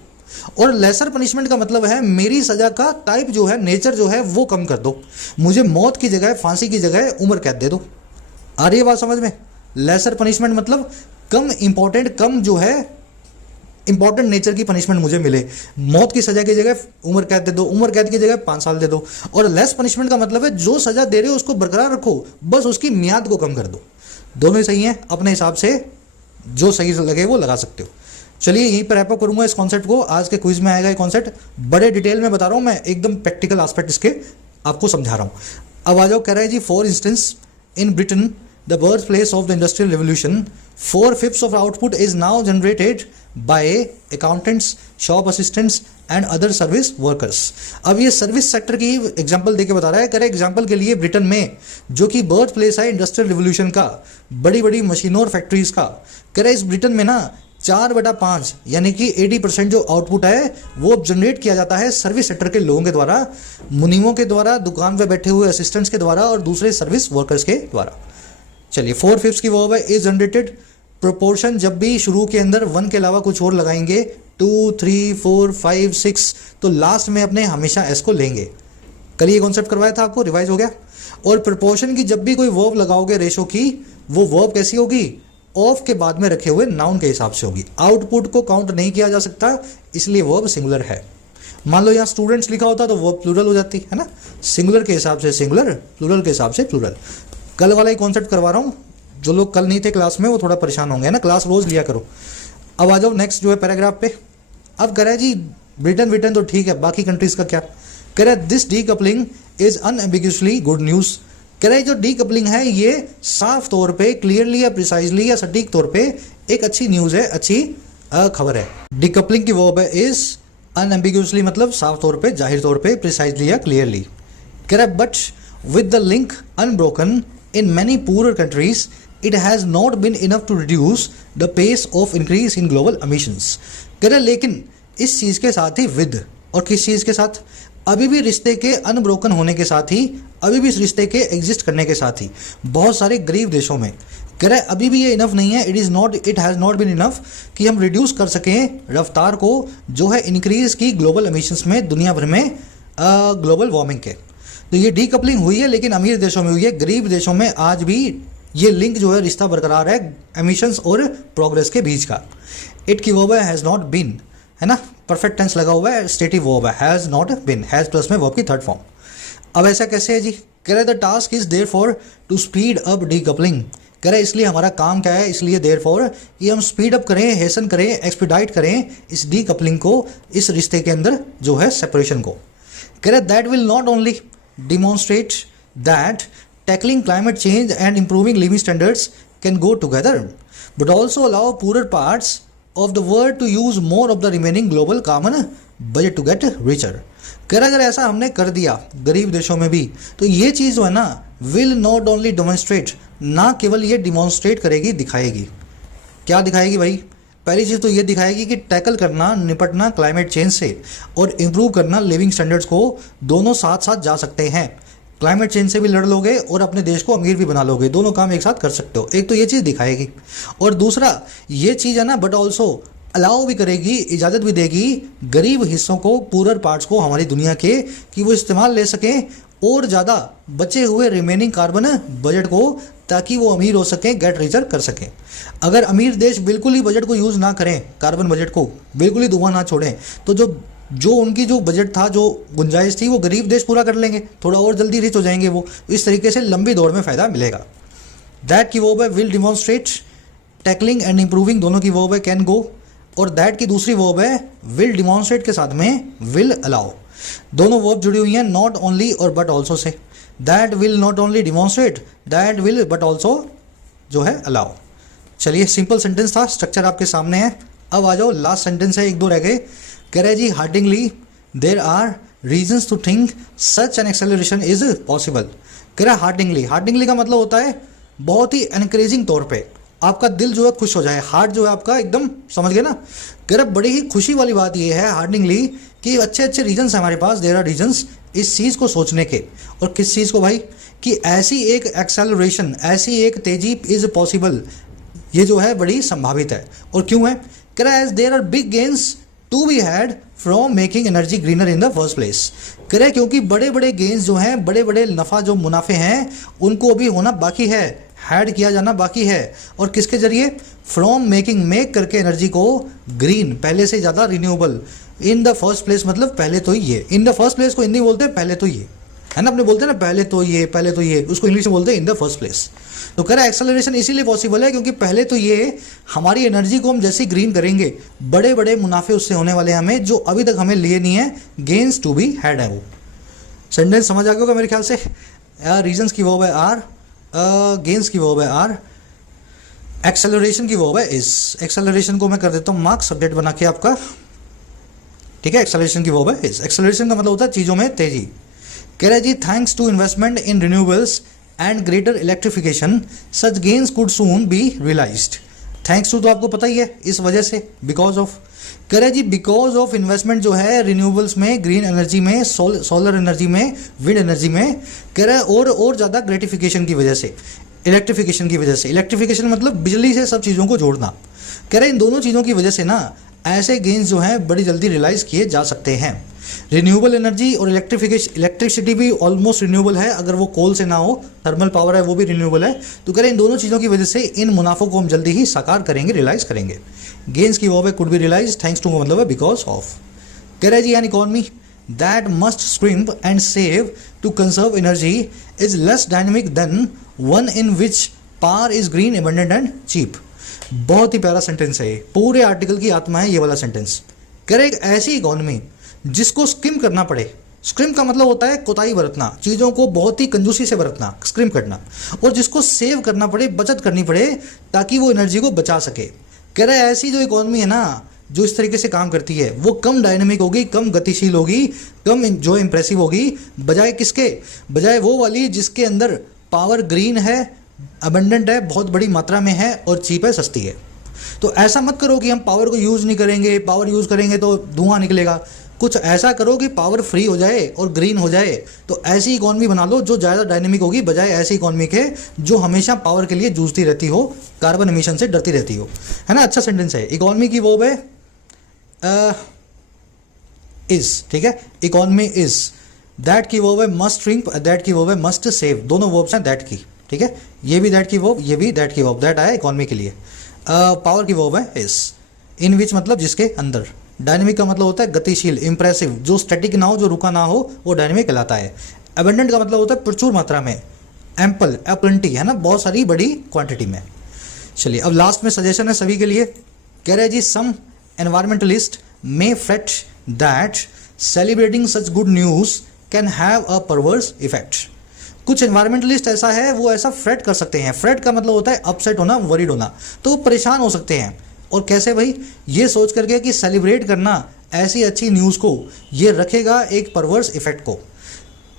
और लेसर पनिशमेंट का मतलब है मेरी सजा का टाइप जो है, नेचर जो है वो कम कर दो, मुझे मौत की जगह, फांसी की जगह उम्र कैद दे दो। आ रही है बात समझ में? लेसर पनिशमेंट मतलब कम इंपॉर्टेंट, कम जो है इंपॉर्टेंट नेचर की पनिशमेंट मुझे मिले। मौत की सजा की जगह उम्र कैद दे दो, उम्र कैद की जगह 5 साल दे दो। और लेस पनिशमेंट का मतलब है जो सजा दे रहे हो उसको बरकरार रखो, बस उसकी मियाद को कम कर दो। दोनों ही सही हैं, अपने हिसाब से जो सही लगे वो लगा सकते हो। चलिए यहीं पर रैप अप करूंगा इस कॉन्सेप्ट को। आज के क्विज में आएगा ये कॉन्सेप्ट, बड़े डिटेल में बता रहा हूं मैं, एकदम प्रैक्टिकल एस्पेक्ट इसके आपको समझा रहा हूं। अब आ जाओ, कह रहा है जी for instance in Britain the birthplace of the industrial revolution 4/5 of output is now generated by accountants, shop assistants and other service workers. अब ये सर्विस सेक्टर की एग्जांपल देके बता रहा है। कह रहा है एग्जांपल के लिए ब्रिटेन में जो कि बर्थ प्लेस है इंडस्ट्रियल रिवोल्यूशन का, बड़ी बड़ी मशीनों और फैक्ट्रीज का, कह रहा है इस ब्रिटेन में ना 4/5 यानी कि 80% जो आउटपुट है वो जनरेट किया जाता है सर्विस सेक्टर के लोगों के द्वारा, मुनीमों के द्वारा, दुकान पे बैठे हुए असिस्टेंट्स के द्वारा और दूसरे सर्विस वर्कर्स के द्वारा। चलिए 4/5 की वर्ब है इज जनरेटेड। प्रोपोर्शन जब भी शुरू के अंदर 1 के अलावा कुछ और लगाएंगे, 2, 3, 4, 5, 6, तो लास्ट में अपने हमेशा एस को लेंगे। कल ये कॉन्सेप्ट करवाया था आपको, रिवाइज हो गया। और प्रोपोर्शन की जब भी कोई वर्ब लगाओगे रेशो की, वो वर्ब कैसी होगी? ऑफ के बाद में रखे हुए नाउन के हिसाब से होगी। आउटपुट को काउंट नहीं किया जा सकता, इसलिए वर्ब सिंगुलर है। मान लो यहाँ स्टूडेंट्स लिखा होता तो वर्ब प्लूरल हो जाती है ना। सिंगुलर के हिसाब से सिंगुलर, प्लूरल के हिसाब से प्लूरल। कल वाला ही कॉन्सेप्ट करवा रहा हूँ, जो लोग कल नहीं थे क्लास में वो थोड़ा परेशान होंगे ना, क्लास रोज लिया करो। अब आ जाओ नेक्स्ट जो है पैराग्राफ पे। अब कह रहा है जी ब्रिटेन तो ठीक है, बाकी कंट्रीज का क्या? कह रहा है this decoupling is unambiguously good news. कह रहा है जो डीकपलिंग है ये साफ तौर पे, क्लियरली या प्रिसाइजली या सटीक तौर पे एक अच्छी न्यूज़ है, अच्छी खबर है। डीकपलिंग की वर्ब है इज, अनएम्बिगुअसली मतलब साफ तौर पे, जाहिर तौर पे, प्रिसाइजली या क्लियरली। कह रहा है but with the link unbroken in many poorer countries it has not been enough to reduce the pace of increase in global emissions। कह रहे लेकिन इस चीज़ के साथ ही विद, और किस चीज़ के साथ? अभी भी रिश्ते के अनब्रोकन होने के साथ ही, अभी भी इस रिश्ते के एग्जिस्ट करने के साथ ही बहुत सारे गरीब देशों में, कह रहा है अभी भी ये इनफ नहीं है, it has not been enough कि हम रिड्यूस कर सकें रफ्तार को जो है इंक्रीज की ग्लोबल एमिशंस में, दुनिया भर में ग्लोबल वार्मिंग के। तो ये डीकपलिंग हुई है लेकिन अमीर देशों में हुई है, गरीब देशों में आज भी ये लिंक जो है, रिश्ता बरकरार है एमिशंस और प्रोग्रेस के बीच का। इट की वर्ब है हैज़ नॉट बीन, है ना, परफेक्ट टेंस लगा हुआ है, स्टेटिव वर्ब है, has not been, has plus में वर्ब की थर्ड फॉर्म। अब ऐसा कैसे है जी? कह रहे the task is there for to speed up decoupling. कह रहे इसलिए हमारा काम क्या है, इसलिए देयर फॉर कि हम स्पीड अप करें, हेसन करें, एक्सपीडाइट करें इस डीकपलिंग को, इस रिश्ते के अंदर जो है सेपरेशन को। कह रहे that will not only demonstrate that tackling climate change and improving living standards can go together, but also allow poorer parts of the world to use more of the remaining global common budget to get richer. अगर ऐसा हमने कर दिया गरीब देशों में भी, तो ये चीज़ जो है ना विल नॉट ओनली डेमोन्स्ट्रेट, ना केवल ये डिमॉन्स्ट्रेट करेगी, दिखाएगी। क्या दिखाएगी भाई? पहली चीज़ तो ये दिखाएगी कि टैकल करना, निपटना क्लाइमेट चेंज से और इम्प्रूव करना लिविंग स्टैंडर्ड्स को, दोनों साथ साथ जा सकते हैं। क्लाइमेट चेंज से भी लड़ लोगे और अपने देश को अमीर भी बना लोगे, दोनों काम एक साथ कर सकते हो। एक तो ये चीज़ दिखाएगी, और दूसरा ये चीज़ है ना बट ऑल्सो अलाउ भी करेगी, इजाज़त भी देगी गरीब हिस्सों को, पूरर पार्ट्स को हमारी दुनिया के, कि वो इस्तेमाल ले सकें और ज़्यादा बचे हुए रिमेनिंग कार्बन बजट को, ताकि वो अमीर हो सकें, गेट रिचर कर सकें। अगर अमीर देश बिल्कुल ही बजट को यूज़ ना करें, कार्बन बजट को बिल्कुल ही धुआं ना छोड़ें, तो जो उनकी जो बजट था, जो गुंजाइश थी, वो गरीब देश पूरा कर लेंगे, थोड़ा और जल्दी रिच हो जाएंगे वो। इस तरीके से लंबी दौड़ में फ़ायदा मिलेगा। दैट की वर्ब है will demonstrate, tackling and improving दोनों की वर्ब है कैन गो, और दैट की दूसरी वर्ब है विल डिमॉन्स्ट्रेट के साथ में विल अलाउ। दोनों वर्ब जुड़ी हुई हैं नॉट ओनली और but also say. That will not only demonstrate, that will but also जो है अलाउ। चलिए, सिंपल सेंटेंस था, स्ट्रक्चर आपके सामने है। अब आ जाओ, लास्ट सेंटेंस है, एक दो रह गए। कह रहे जी hearteningly there are reasons to think such an acceleration is possible. कह रहा हार्डिंगली, हार्डिंगली का मतलब होता है बहुत ही एनकरेजिंग तौर पे, आपका दिल जो है खुश हो जाए, हार्ट जो है आपका एकदम, समझ गए ना। कह रहा बड़ी ही खुशी वाली बात ये है हार्डिंगली कि अच्छे अच्छे रीजन्स हमारे पास, देर आर रीजन्स इस चीज़ को सोचने के। और किस चीज़ को भाई? कि ऐसी एक एक्सेलरेशन, ऐसी एक तेजी इज पॉसिबल, ये जो है बड़ी संभावित है। और क्यों है? कह रहा है as there are big gains to be had from making energy greener in the first place. कह रहे क्योंकि बड़े बड़े गेन्स जो हैं, बड़े बड़े नफ़ा जो मुनाफे हैं, उनको अभी होना बाकी है, हैड किया जाना बाकी है। और किसके जरिए? फ्रॉम मेकिंग, मेक करके एनर्जी को ग्रीन, पहले से ज़्यादा renewable, in the first place मतलब पहले तो ये, इन द फर्स्ट प्लेस को हिंदी बोलते हैं पहले तो ये, है ना, अपने बोलते हैं ना पहले तो ये, पहले तो ये, उसको इंग्लिश में बोलते हैं इन द फर्स्ट प्लेस। तो कह रहा है एक्सेलरेशन इसीलिए पॉसिबल है क्योंकि पहले तो ये हमारी एनर्जी को हम जैसे ग्रीन करेंगे, बड़े बड़े मुनाफे उससे होने वाले हैं हमें, जो अभी तक हमें लिए नहीं है, गेन्स टू बी हैड है। वो सेंटेंस समझ आ गया होगा मेरे ख्याल से। रीजन्स की वर्ब है आर, गेन्स की वर्ब है आर, एक्सेलरेशन की वर्ब है इज। एक्सेलरेशन को मैं कर देता हूँ मार्क्स, सब्जेक्ट बना के आपका, ठीक है। एक्सेलरेशन की वर्ब है इज। एक्सेलरेशन का मतलब होता है चीज़ों में तेजी। कह रहा है जी thanks to investment in renewables and greater electrification such gains could soon be realised. Thanks to तो आपको पता ही है, इस वजह से, बिकॉज ऑफ। कह रहा है जी बिकॉज ऑफ इन्वेस्टमेंट जो है रिन्यूएबल्स में, ग्रीन एनर्जी में, सोलर एनर्जी में, विंड एनर्जी में, कह रहा है और ज़्यादा ग्रेटिफिकेशन की वजह से, इलेक्ट्रिफिकेशन की वजह से। इलेक्ट्रिफिकेशन मतलब बिजली से सब चीज़ों को जोड़ना। कह रहे हैं इन दोनों चीज़ों की वजह से ना ऐसे गेन्स जो हैं बड़ी जल्दी रियलाइज़ किए जा सकते हैं। रिन्यूएबल एनर्जी और इलेक्ट्रिसिटी भी ऑलमोस्ट रिन्यूएबल है, अगर वो कोल से ना हो, थर्मल पावर है वो भी रिन्यूएबल है। तो कह रहे हैं इन दोनों चीज़ों की वजह से इन मुनाफों को हम जल्दी ही साकार करेंगे, रियलाइज़ करेंगे। गेन्स की वर्ब है could be realise, thanks to का मतलब है बिकॉज ऑफ। कह रहा है जी an economy that must scrimp and save to conserve energy is less dynamic than one in which power is green, abundant and cheap. बहुत ही प्यारा सेंटेंस है, पूरे आर्टिकल की आत्मा है ये वाला सेंटेंस। कह रहे एक ऐसी इकोनॉमी जिसको स्किम करना पड़े, स्क्रिम का मतलब होता है कोताही बरतना, चीज़ों को बहुत ही कंजूसी से बरतना, स्क्रिम करना, और जिसको सेव करना पड़े, बचत करनी पड़े ताकि वो एनर्जी को बचा सके। कह रहे ऐसी जो इकोनॉमी है ना, जो इस तरीके से काम करती है, वो कम डायनेमिक होगी, कम गतिशील होगी, कम जो इम्प्रेसिव होगी, बजाय किसके? बजाय वो वाली जिसके अंदर पावर ग्रीन है, अबंडेंट है, बहुत बड़ी मात्रा में है, और चीप है, सस्ती है। तो ऐसा मत करो कि हम पावर को यूज़ नहीं करेंगे, पावर यूज़ करेंगे तो धुआं निकलेगा। कुछ ऐसा करो कि पावर फ्री हो जाए और ग्रीन हो जाए। तो ऐसी इकोनॉमी बना लो जो ज़्यादा डायनेमिक होगी, बजाय ऐसी इकोनॉमी के जो हमेशा पावर के लिए जूझती रहती हो, कार्बन एमिशन से डरती रहती हो, है ना। अच्छा सेंटेंस है। इकोनॉमी की वर्ब है इज, ठीक है। Economy is. दैट की वर्ब है मस्ट श्रिंक, दैट की वर्ब है मस्ट सेव। दोनों वर्ब्स हैं दैट की, ठीक है। ये भी दैट की वर्ब, ये भी दैट की वर्ब। दैट आया इकोनॉमी के लिए। पावर की वर्ब है इज। इन विच मतलब जिसके अंदर। डायनेमिक का मतलब होता है गतिशील, इंप्रेसिव, जो स्टैटिक ना हो, जो रुका ना हो, वो डायनेमिक कहलाता है। एबंडेंट का मतलब होता है प्रचुर मात्रा में, एम्पल, एप्लेंटी, है ना, बहुत सारी बड़ी क्वांटिटी में। चलिए अब लास्ट में सजेशन है सभी के लिए। कह रहे हैं जी some environmentalist may fret that celebrating such good news can have a perverse effect. कुछ एनवायरमेंटलिस्ट ऐसा है, वो ऐसा फ्रेट कर सकते हैं। फ्रेट का मतलब होता है अपसेट होना, वरीड होना। तो वो परेशान हो सकते हैं और कैसे भाई, ये सोच करके कि सेलिब्रेट करना ऐसी अच्छी न्यूज़ को ये रखेगा एक परवर्स इफेक्ट को।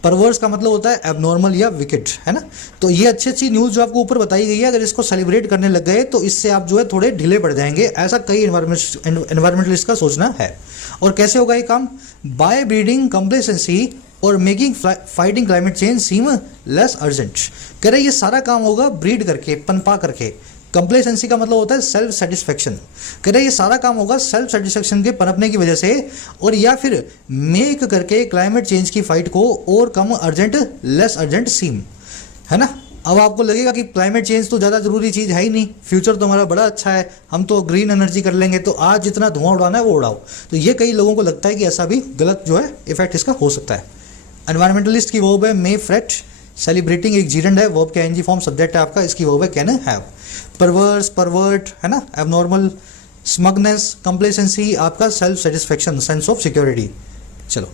परवर्स का मतलब होता है एबनॉर्मल या विकेट, है ना। तो ये अच्छी अच्छी न्यूज़ जो आपको ऊपर बताई गई है, अगर इसको सेलिब्रेट करने लग गए तो इससे आप जो है थोड़े ढीले पड़ जाएंगे, ऐसा कई एनवायरमेंटलिस्ट का सोचना है। और कैसे होगा ये काम? बाय ब्रीडिंग कंप्लेसेंसी और मेकिंग फाइटिंग क्लाइमेट चेंज सीम लेस अर्जेंट। कह रहे ये सारा काम होगा ब्रीड करके, पनपा करके। कंप्लेसेंसी का मतलब होता है सेल्फ सेटिस्फेक्शन। कह रहे ये सारा काम होगा सेल्फ सेटिस्फेक्शन के पनपने की वजह से, और या फिर मेक करके क्लाइमेट चेंज की फाइट को और कम अर्जेंट, लेस अर्जेंट सीम, है ना। अब आपको लगेगा कि क्लाइमेट चेंज तो ज़्यादा ज़रूरी चीज़ है ही नहीं, फ्यूचर तो हमारा बड़ा अच्छा है, हम तो ग्रीन एनर्जी कर लेंगे, तो आज जितना धुआं उड़ाना है वो उड़ाओ। तो ये कई लोगों को लगता है कि ऐसा भी गलत जो है इफेक्ट इसका हो सकता है। एनवायरमेंटलिस्ट की वर्ब है मे फ्रेट, सेलिब्रेटिंग एक जीरेंड है, वर्ब का एनजी फॉर्म सब्जेक्ट है आपका, इसकी वर्ब है कैन हैव। परवर्स, परवर्ट, है ना, एबनॉर्मल, स्मगनेस, कंप्लेसेंसी आपका self satisfaction, sense of security. चलो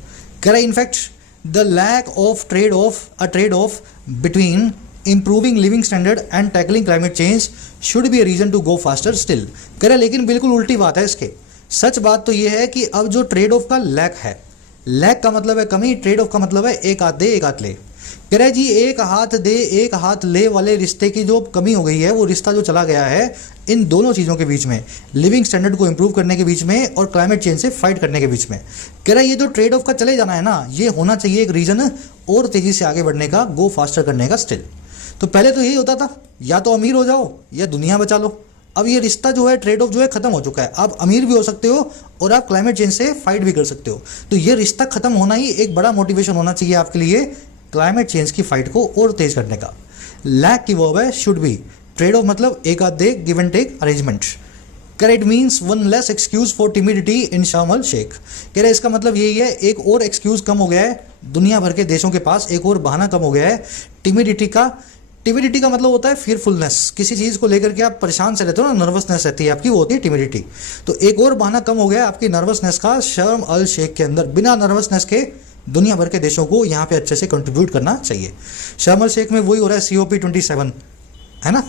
कह रहा है in fact the lack of trade off between improving living standard and tackling climate change should be a reason to go faster still। कह रहे लेकिन बिल्कुल उल्टी बात है इसके। सच बात तो ये है कि अब जो ट्रेड ऑफ का लैक है, लैक का मतलब है कमी, ट्रेड ऑफ का मतलब है एक हाथ दे एक हाथ ले। कह रहे जी एक हाथ दे एक हाथ ले वाले रिश्ते की जो कमी हो गई है, वो रिश्ता जो चला गया है इन दोनों चीज़ों के बीच में, लिविंग स्टैंडर्ड को इंप्रूव करने के बीच में और क्लाइमेट चेंज से फाइट करने के बीच में। कह रहा है ये जो ट्रेड ऑफ का चले जाना है ना, ये होना चाहिए एक रीज़न और तेज़ी से आगे बढ़ने का, गो फास्टर करने का स्टिल। तो पहले तो यही होता था, या तो अमीर हो जाओ या दुनिया बचा लो। अब ये रिश्ता जो है ट्रेड ऑफ जो है खत्म हो चुका है। आप अमीर भी हो सकते हो और आप क्लाइमेट चेंज से फाइट भी कर सकते हो। तो ये रिश्ता खत्म होना ही एक बड़ा मोटिवेशन होना चाहिए आपके लिए क्लाइमेट चेंज की फाइट को और तेज करने का। लैक की वर्ब है शुड बी, ट्रेड ऑफ मतलब एक आध दे, give and take arrangement. Correct means one less excuse for timidity in Sharm el Sheikh. कह रहे इसका मतलब यही है, एक और एक्सक्यूज कम हो गया है दुनिया भर के देशों के पास, एक और बहाना कम हो गया है टिमिडिटी का। टिमिडिटी का मतलब होता है फियरफुलनेस, किसी चीज़ को लेकर के आप परेशान से रहते हो ना, नर्वसनेस रहती है आपकी, वो होती है टिमिडिटी। तो एक और बहाना कम हो गया है आपकी नर्वसनेस का शर्म अल शेख के अंदर। बिना नर्वसनेस के दुनिया भर के देशों को यहाँ पे अच्छे से कंट्रीब्यूट करना चाहिए। शर्म अल शेख में वही हो रहा है COP27, है ना,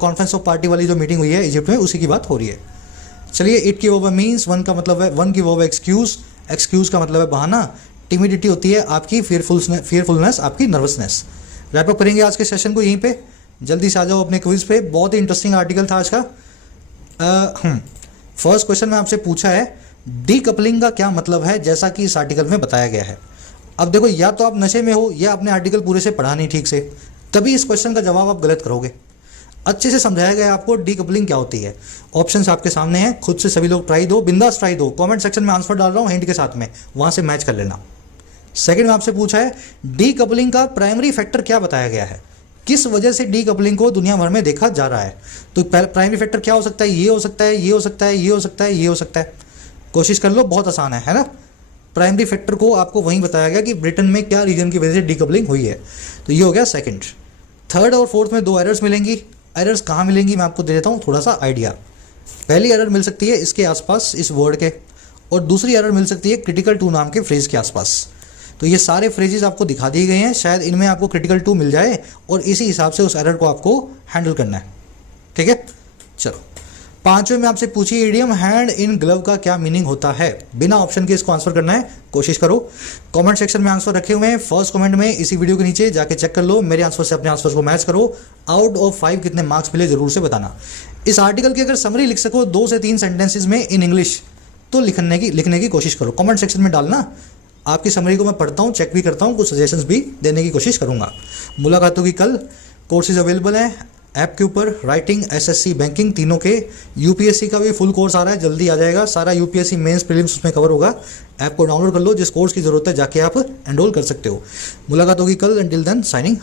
कॉन्फ्रेंस ऑफ पार्टी वाली जो मीटिंग हुई है इजिप्ट में, उसी की बात हो रही है। चलिए इट की वर्ब मीन्स, वन का मतलब है, वन की वर्ब एक्सक्यूज, एक्सक्यूज का मतलब है बहाना, टिमिडिटी होती है आपकी फियरफुलनेस, आपकी नर्वसनेस। रैप अप करेंगे आज के सेशन को यहीं पे, जल्दी से आ जाओ अपने क्विज पे। बहुत ही इंटरेस्टिंग आर्टिकल था आज का। फर्स्ट क्वेश्चन में आपसे पूछा है डीकपलिंग का क्या मतलब है, जैसा कि इस आर्टिकल में बताया गया है। अब देखो, या तो आप नशे में हो या आपने आर्टिकल पूरे से पढ़ा नहीं ठीक से, तभी इस क्वेश्चन का जवाब आप गलत करोगे। अच्छे से समझाया गया आपको डीकपलिंग क्या होती है। ऑप्शंस आपके सामने हैं, खुद से सभी लोग ट्राई दो, बिंदास ट्राई दो। कमेंट सेक्शन में आंसर डाल रहा हूँ हिंट के साथ में, वहां से मैच कर लेना। सेकंड में आपसे पूछा है डीकपलिंग का प्राइमरी फैक्टर क्या बताया गया है, किस वजह से डीकपलिंग को दुनिया भर में देखा जा रहा है। तो प्राइमरी फैक्टर क्या हो सकता है, ये हो सकता है, ये हो सकता है, ये हो सकता है, ये हो सकता है। कोशिश कर लो, बहुत आसान है ना। प्राइमरी फैक्टर को आपको वहीं बताया गया कि ब्रिटेन में क्या रीजन की वजह से डीकपलिंग हुई है। तो ये हो गया सेकंड। थर्ड और फोर्थ में दो एरर्स मिलेंगी। एरर्स कहाँ मिलेंगी मैं आपको दे देता हूँ थोड़ा सा आइडिया। पहली एरर मिल सकती है इसके आसपास, इस वर्ड के, और दूसरी एरर मिल सकती है क्रिटिकल टू नाम के फ्रेज के आसपास। तो ये सारे फ्रेजेस आपको दिखा दिए गए हैं, शायद इनमें आपको क्रिटिकल टू मिल जाए और इसी हिसाब से उस एरर को आपको हैंडल करना है। ठीक है, चलो पांचवें में आपसे पूछी इडियम हैंड इन ग्लव का क्या मीनिंग होता है। बिना ऑप्शन के इसको आंसर करना है, कोशिश करो। कमेंट सेक्शन में आंसर रखे हुए हैं, फर्स्ट कमेंट में इसी वीडियो के नीचे जाके चेक कर लो, मेरे आंसर से अपने आंसर को मैच करो। आउट ऑफ 5 कितने मार्क्स मिले जरूर से बताना। इस आर्टिकल की अगर समरी लिख सको 2 से 3 सेंटेंसेज में इन इंग्लिश, तो लिखने की कोशिश करो। कमेंट सेक्शन में डालना, आपकी समरी को मैं पढ़ता हूँ, चेक भी करता हूँ, कुछ सजेशंस भी देने की कोशिश करूँगा। मुलाकात होगी कल। कोर्सेज अवेलेबल हैं ऐप के ऊपर, राइटिंग, SSC, बैंकिंग, तीनों के। UPSC का भी फुल कोर्स आ रहा है, जल्दी आ जाएगा। सारा UPSC मेंस प्रीलिम्स उसमें कवर होगा। ऐप को डाउनलोड कर लो, जिस कोर्स की जरूरत है जाके आप एनरोल कर सकते हो। मुलाकात होगी कल। Until then signing.